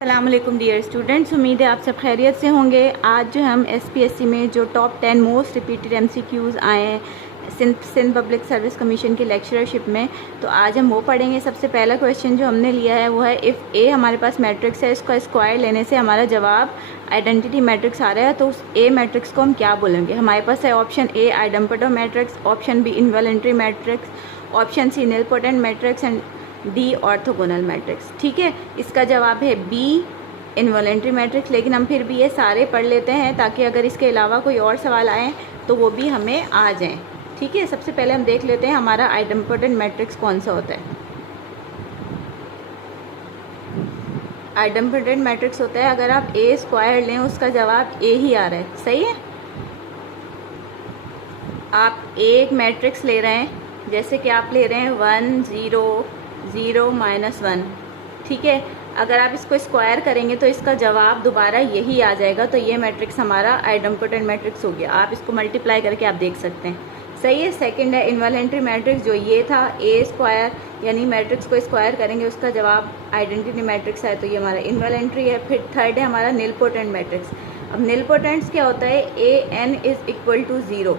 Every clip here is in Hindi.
अस्सलामुअलैकुम डियर स्टूडेंट्स, उम्मीद है आप सब खैरियत से होंगे। आज जो हम एसपीएससी में जो टॉप 10 मोस्ट रिपीटेड एमसीक्यूज़ आए हैं सिंध पब्लिक सर्विस कमीशन की लेक्चरशिप में, तो आज हम वो पढ़ेंगे। सबसे पहला क्वेश्चन जो हमने लिया है वो है, इफ़ ए हमारे पास मैट्रिक्स है, इसका स्क्वायर लेने से हमारा जवाब आइडेंटिटी मैट्रिक्स आ रहा है, तो उस ए मैट्रिक्स को हम क्या बोलेंगे। हमारे पास है option A idempotent matrix, option B involuntary matrix, option C nilpotent matrix and D orthogonal matrix. ठीक है, इसका जवाब है बी इन्वॉलंटरी मैट्रिक्स। लेकिन हम फिर भी ये सारे पढ़ लेते हैं ताकि अगर इसके अलावा कोई और सवाल आए तो वो भी हमें आ जाएं। ठीक है, सबसे पहले हम देख लेते हैं हमारा आइडेम्पोटेंट मैट्रिक्स कौन सा होता है। आइडेम्पोटेंट मैट्रिक्स होता है अगर आप ए स्क्वायर लें उसका जवाब ए ही आ रहा है। सही है, आप एक मैट्रिक्स ले रहे हैं, जैसे कि आप ले रहे हैं 1 0 0 -1। ठीक है, अगर आप इसको स्क्वायर करेंगे तो इसका जवाब दोबारा यही आ जाएगा, तो ये मैट्रिक्स हमारा आइडेम्पोटेंट मैट्रिक्स हो गया। आप इसको मल्टीप्लाई करके आप देख सकते हैं। सही है। सेकंड है इन्वॉलंटरी मैट्रिक्स, जो ये था ए स्क्वायर, यानी मैट्रिक्स को स्क्वायर करेंगे उसका जवाब आइडेंटिटी मैट्रिक्स है, तो ये हमारा इन्वॉलंटरी है। फिर थर्ड है हमारा निलपोटेंट मैट्रिक्स। अब निलपोटेंट्स क्या होता है, A N is equal to 0।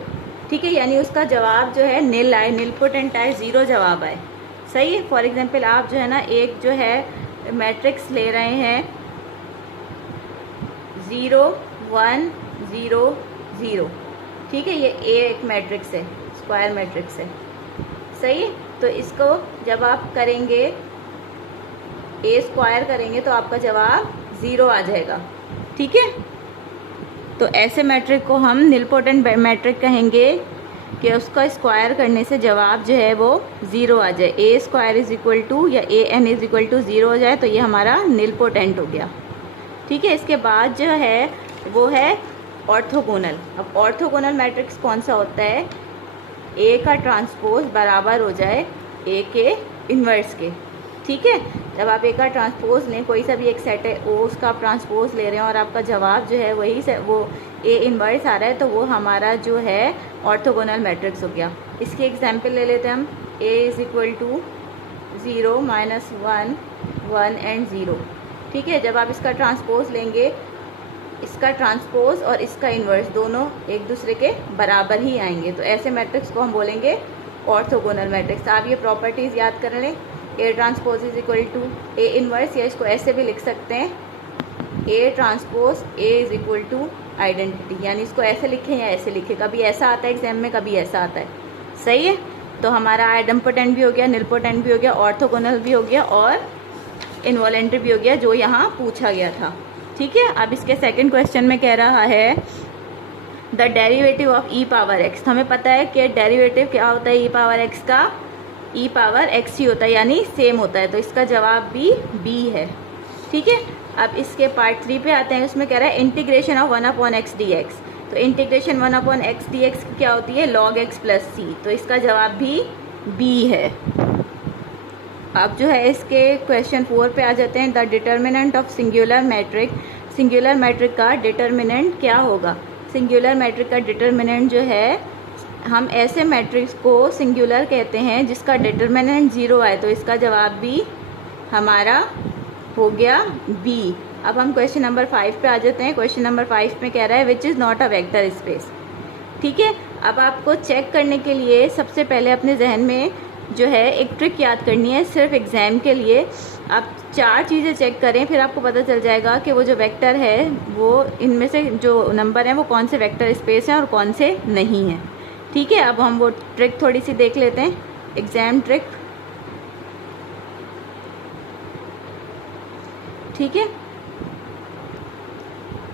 ठीक है, यानी उसका जवाब जो है निल आए, निलपोटेंट आए, 0 जवाब आए। सही है। फॉर एग्जाम्पल आप जो है ना एक जो है मैट्रिक्स ले रहे हैं 0 1 0 0। ठीक है, ये एक मैट्रिक्स है, स्क्वायर मैट्रिक्स है। सही है, तो इसको जब आप करेंगे ए स्क्वायर करेंगे तो आपका जवाब 0 आ जाएगा। ठीक है, तो ऐसे मैट्रिक को हम निलपोटेंट मैट्रिक कहेंगे कि उसका स्क्वायर करने से जवाब जो है वो 0 आ जाए। ए स्क्वायर इज इक्वल टू या A N is equal to 0 हो जाए तो ये हमारा निलपोटेंट हो गया। ठीक है, इसके बाद जो है वो है ऑर्थोगोनल। अब ऑर्थोगोनल मैट्रिक्स कौन सा होता है, ए का ट्रांसपोज बराबर हो जाए ए के इन्वर्स के। ठीक है, जब आप ए का ट्रांसपोज लें, कोई सा भी एक सेट है ओ, उसका आप ट्रांसपोज ले रहे हैं और आपका जवाब जो है वही से वो ए इन्वर्स आ रहा है, तो वो हमारा जो है ऑर्थोगोनल मैट्रिक्स हो गया। इसकी एग्जांपल ले लेते हैं हम, ए इज इक्वल टू 0 -1 1 एंड 0। ठीक है, जब आप इसका ट्रांसपोज लेंगे, इसका ट्रांसपोज और इसका इन्वर्स दोनों एक दूसरे के बराबर ही आएंगे, तो ऐसे मैट्रिक्स को हम बोलेंगे ऑर्थोगोनल मैट्रिक्स। आप ये प्रॉपर्टीज़ याद कर लें, A transpose is equal to A inverse, या इसको ऐसे भी लिख सकते हैं A transpose A is equal to identity, यानी इसको ऐसे लिखें या ऐसे लिखें। कभी ऐसा आता है एग्जाम में, कभी ऐसा आता है। सही है, तो हमारा आइडेम्पोटेंट भी हो गया, निलपोटेंट भी हो गया, ऑर्थोगोनल भी हो गया और इन्वॉलंटरी भी हो गया, जो यहाँ पूछा गया था। ठीक है, अब इसके सेकंड क्वेश्चन में कह रहा है the derivative of E power x. तो हमें पता है कि डेरिवेटिव क्या होता है ई पावर एक्स का, ई पावर एक्स ही होता है, यानी सेम होता है, तो इसका जवाब भी बी है। ठीक है, अब इसके पार्ट 3 पे आते हैं। उसमें कह रहा है इंटीग्रेशन ऑफ 1/x dx। तो इंटीग्रेशन 1/x dx क्या होती है, log x प्लस सी, तो इसका जवाब भी बी है। अब जो है इसके क्वेश्चन 4 पे आ जाते हैं, the determinant of singular matrix. Singular matrix का डिटर्मिनेंट क्या होगा। सिंगुलर मैट्रिक का डिटर्मिनेंट जो है, हम ऐसे मैट्रिक्स को सिंगुलर कहते हैं जिसका डिटर्मिनेंट 0 आए, तो इसका जवाब भी हमारा हो गया बी। अब हम क्वेश्चन नंबर 5 पे आ जाते हैं। क्वेश्चन नंबर 5 में कह रहा है which is not a vector space. ठीक है, अब आपको चेक करने के लिए सबसे पहले अपने जहन में जो है एक ट्रिक याद करनी है, सिर्फ एग्जाम के लिए। आप 4 चीज़ें चेक करें, फिर आपको पता चल जाएगा कि वो जो वेक्टर है वो इनमें से जो नंबर हैं वो कौन से वेक्टर स्पेस हैं और कौन से नहीं हैं। ठीक है, अब हम वो ट्रिक थोड़ी सी देख लेते हैं, एग्जाम ट्रिक। ठीक है,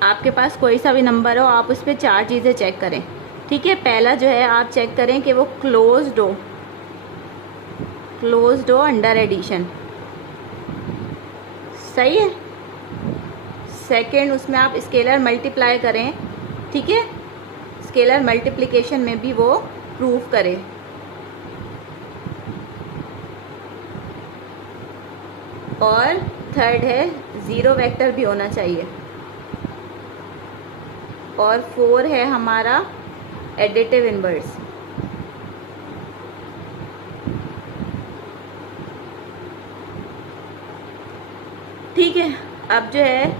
आपके पास कोई सा भी नंबर हो, आप उस पर 4 चीज़ें चेक करें। ठीक है, पहला जो है आप चेक करें कि वो क्लोज्ड हो अंडर एडिशन। सही है। सेकंड, उसमें आप स्केलर मल्टीप्लाई करें। ठीक है, स्केलर मल्टीप्लिकेशन में भी वो प्रूव करें। और थर्ड है 0 वेक्टर भी होना चाहिए। और 4 है हमारा एडिटिव इनवर्स। ठीक है, अब जो है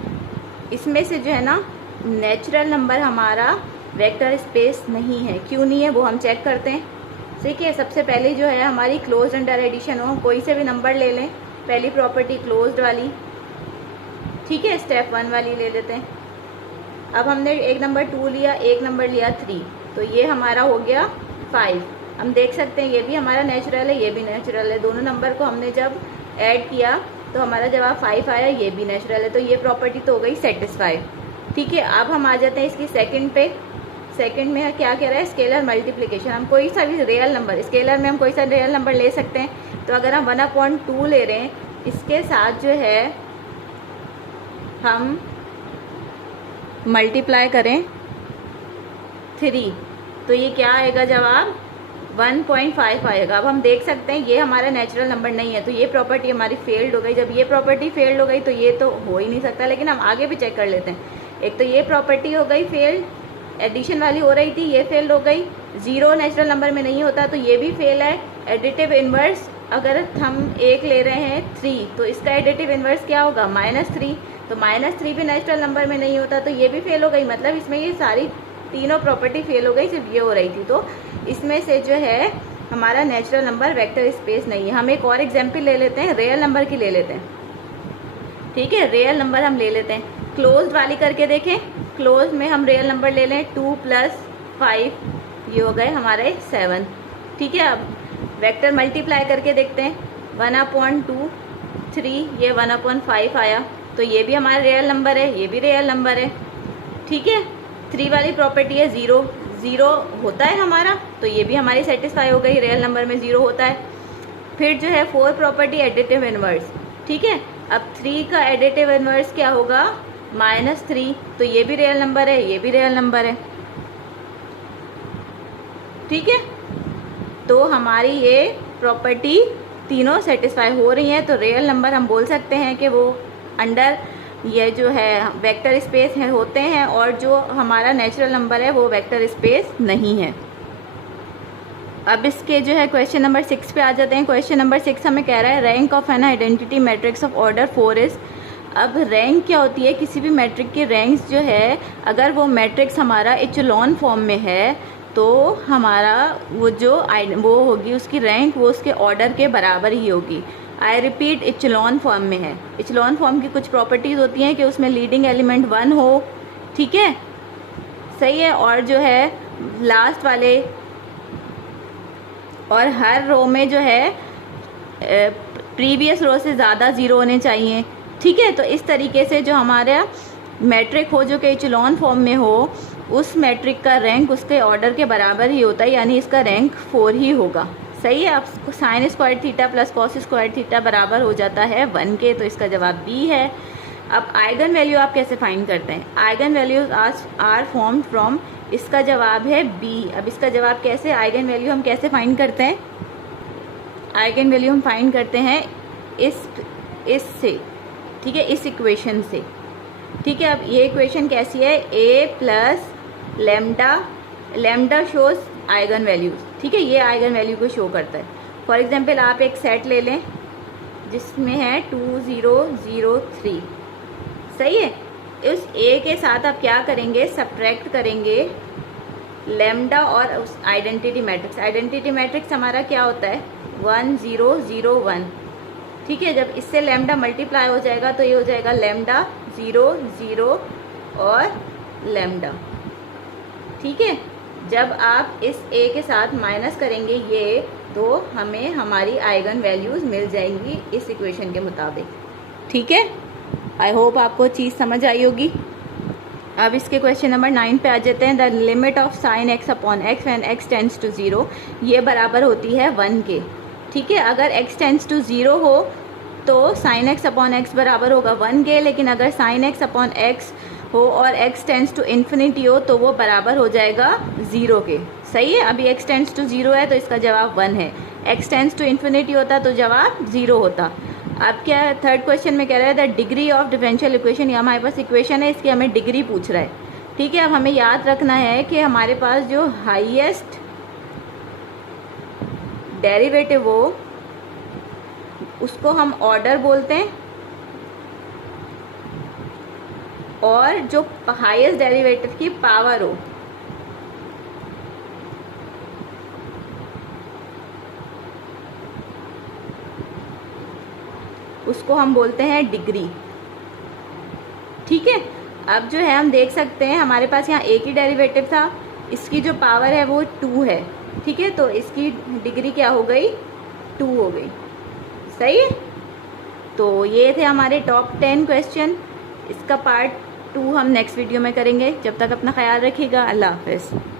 इसमें से जो है ना नेचुरल नंबर हमारा वेक्टर स्पेस नहीं है। क्यों नहीं है वो हम चेक करते हैं। ठीक है, सबसे पहले जो है हमारी क्लोज्ड अंडर एडिशन हो, हम कोई से भी नंबर ले लें। पहली प्रॉपर्टी क्लोज्ड वाली, ठीक है, स्टेप 1 वाली ले लेते हैं। अब हमने एक नंबर 2 लिया, एक नंबर लिया 3, तो ये हमारा हो गया 5। हम देख सकते हैं ये भी हमारा नेचुरल है, ये भी नेचुरल है। दोनों नंबर को हमने जब ऐड किया तो हमारा जवाब 5 आया, ये भी नेचुरल है। तो ये प्रॉपर्टी तो हो गई सेटिस्फाई। ठीक है, अब हम आ जाते हैं इसकी सेकंड पे। सेकंड में क्या कह रहा है, स्केलर मल्टीप्लिकेशन। हम कोई सा भी रियल नंबर, स्केलर में हम कोई सा रियल नंबर ले सकते हैं। तो अगर हम 1/2 ले रहे हैं, इसके साथ जो है हम मल्टीप्लाई करें 3, तो ये क्या आएगा, जवाब 1.5 आएगा। अब हम देख सकते हैं ये हमारा नेचुरल नंबर नहीं है, तो ये प्रॉपर्टी हमारी फेल्ड हो गई। जब ये प्रॉपर्टी फेल्ड हो गई तो ये तो हो ही नहीं सकता। लेकिन हम आगे भी चेक कर लेते हैं। एक तो ये प्रॉपर्टी हो गई फेल्ड, एडिशन वाली हो रही थी, ये फेल्ड हो गई। 0 नेचुरल नंबर में नहीं होता तो ये भी फेल है। एडिटिव इनवर्स अगर हम 1 ले रहे हैं 3, तो इसका एडिटिव इनवर्स क्या होगा, -3। तो -3 भी नेचुरल नंबर में नहीं होता तो ये भी फेल हो गई। मतलब इसमें ये सारी तीनों प्रॉपर्टी फेल हो गई, सिर्फ ये हो रही थी। तो इसमें से जो है हमारा नेचुरल नंबर वेक्टर स्पेस नहीं है। हम एक और एग्जाम्पल ले लेते हैं, रियल नंबर की ले लेते हैं। ठीक है, रियल नंबर हम ले लेते हैं, क्लोज्ड वाली करके देखें। क्लोज में हम रियल नंबर ले लें 2 + 5, ये हो गए हमारे 7। ठीक है, अब वेक्टर मल्टीप्लाई करके देखते हैं। 1/2 3, ये 1/5 आया, तो ये भी हमारा रियल नंबर है, ये भी रियल नंबर है। ठीक है, 3 वाली प्रॉपर्टी है 0 होता है हमारा, तो ये भी हमारी सेटिस्फाई हो गई, रियल नंबर में 0 होता है। फिर जो है 4 प्रॉपर्टी एडिटिव इनवर्स। ठीक है, अब 3 का एडिटिव इनवर्स क्या होगा, -3, तो ये भी रियल नंबर है, ये भी रियल नंबर है। ठीक है, तो हमारी ये प्रॉपर्टी तीनों सेटिस्फाई हो रही हैं, तो रियल नंबर हम बोल सकते हैं कि वो अंडर ये जो है वेक्टर स्पेस है होते हैं, और जो हमारा नेचुरल नंबर है वो वेक्टर स्पेस नहीं है। अब इसके जो है क्वेश्चन नंबर 6 पे आ जाते हैं। क्वेश्चन नंबर 6 हमें कह रहा है rank of an identity matrix of order 4 is. अब रैंक क्या होती है, किसी भी मैट्रिक की रैंक्स जो है, अगर वो मैट्रिक्स हमारा इचेलॉन फॉर्म में है तो हमारा वो होगी उसकी रैंक, वो उसके ऑर्डर के बराबर ही होगी। आई रिपीट, इचेलॉन फॉर्म में है। इचेलॉन फॉर्म की कुछ प्रॉपर्टीज होती हैं कि उसमें लीडिंग एलिमेंट 1 हो, ठीक है, सही है, और जो है लास्ट वाले, और हर रो में जो है प्रीवियस रो से ज़्यादा 0 होने चाहिए। ठीक है, तो इस तरीके से जो हमारा मैट्रिक हो जो कि इचेलॉन फॉर्म में हो, उस मैट्रिक का रैंक उसके ऑर्डर के बराबर ही होता है, यानी इसका रैंक 4 ही होगा। सही है, अब sin square theta plus cos square theta बराबर हो जाता है 1 के, तो इसका जवाब B है। अब आइगन वैल्यू आप कैसे फाइंड करते हैं, eigen values are formed from, इसका जवाब है B। अब इसका जवाब कैसे, आइगन वैल्यू हम कैसे फाइंड करते हैं, आइगन वैल्यू हम फाइंड करते हैं इससे, ठीक है, इस इक्वेशन से। ठीक है, अब ये इक्वेशन कैसी है, A + lambda shows eigen values. ठीक है, ये आइगन वैल्यू को शो करता है। फॉर एग्जांपल आप एक सेट ले लें जिसमें है 2 0 0 3, सही है। उस A के साथ आप क्या करेंगे, सब्ट्रैक्ट करेंगे लैम्डा और उस आइडेंटिटी मैट्रिक्स। आइडेंटिटी मैट्रिक्स हमारा क्या होता है 1 0 0 1। ठीक है, जब इससे लैम्डा मल्टीप्लाई हो जाएगा तो ये हो जाएगा लैम्डा 0 0 और लैम्डा। ठीक है, जब आप इस A के साथ माइनस करेंगे ये, तो हमें हमारी आइगन वैल्यूज मिल जाएंगी इस इक्वेशन के मुताबिक। ठीक है, आई होप आपको चीज़ समझ आई होगी। अब इसके क्वेश्चन नंबर 9 पे आ जाते हैं। The limit of sin x upon x when x tends to 0, ये बराबर होती है 1 के। ठीक है, अगर x टेंड्स टू 0 हो तो sin x अपॉन x बराबर होगा 1 के, लेकिन अगर sin x अपॉन x हो और x टेंड्स टू इन्फिनिटी हो तो वो बराबर हो जाएगा 0 के। सही है, अभी x टेंड्स टू 0 है तो इसका जवाब 1 है, x टेंड्स टू इन्फिनिटी होता तो जवाब 0 होता। अब क्या है, थर्ड क्वेश्चन में कह रहा है the degree of differential equation, ये हमारे पास इक्वेशन है, इसकी हमें डिग्री पूछ रहा है। ठीक है, अब हमें याद रखना है कि हमारे पास जो हाईएस्ट डेरिवेटिव हो उसको हम ऑर्डर बोलते हैं, और जो हाईएस्ट डेरिवेटिव की पावर हो, उसको हम बोलते हैं डिग्री। ठीक है, अब जो है हम देख सकते हैं हमारे पास यहाँ एक ही डेरिवेटिव था, इसकी जो पावर है वो 2 है। ठीक है, तो इसकी डिग्री क्या हो गई, 2 हो गई। सही है, तो ये थे हमारे टॉप 10 क्वेश्चन। इसका पार्ट 2 हम नेक्स्ट वीडियो में करेंगे। जब तक अपना ख्याल रखिएगा, अल्लाह हाफिज़।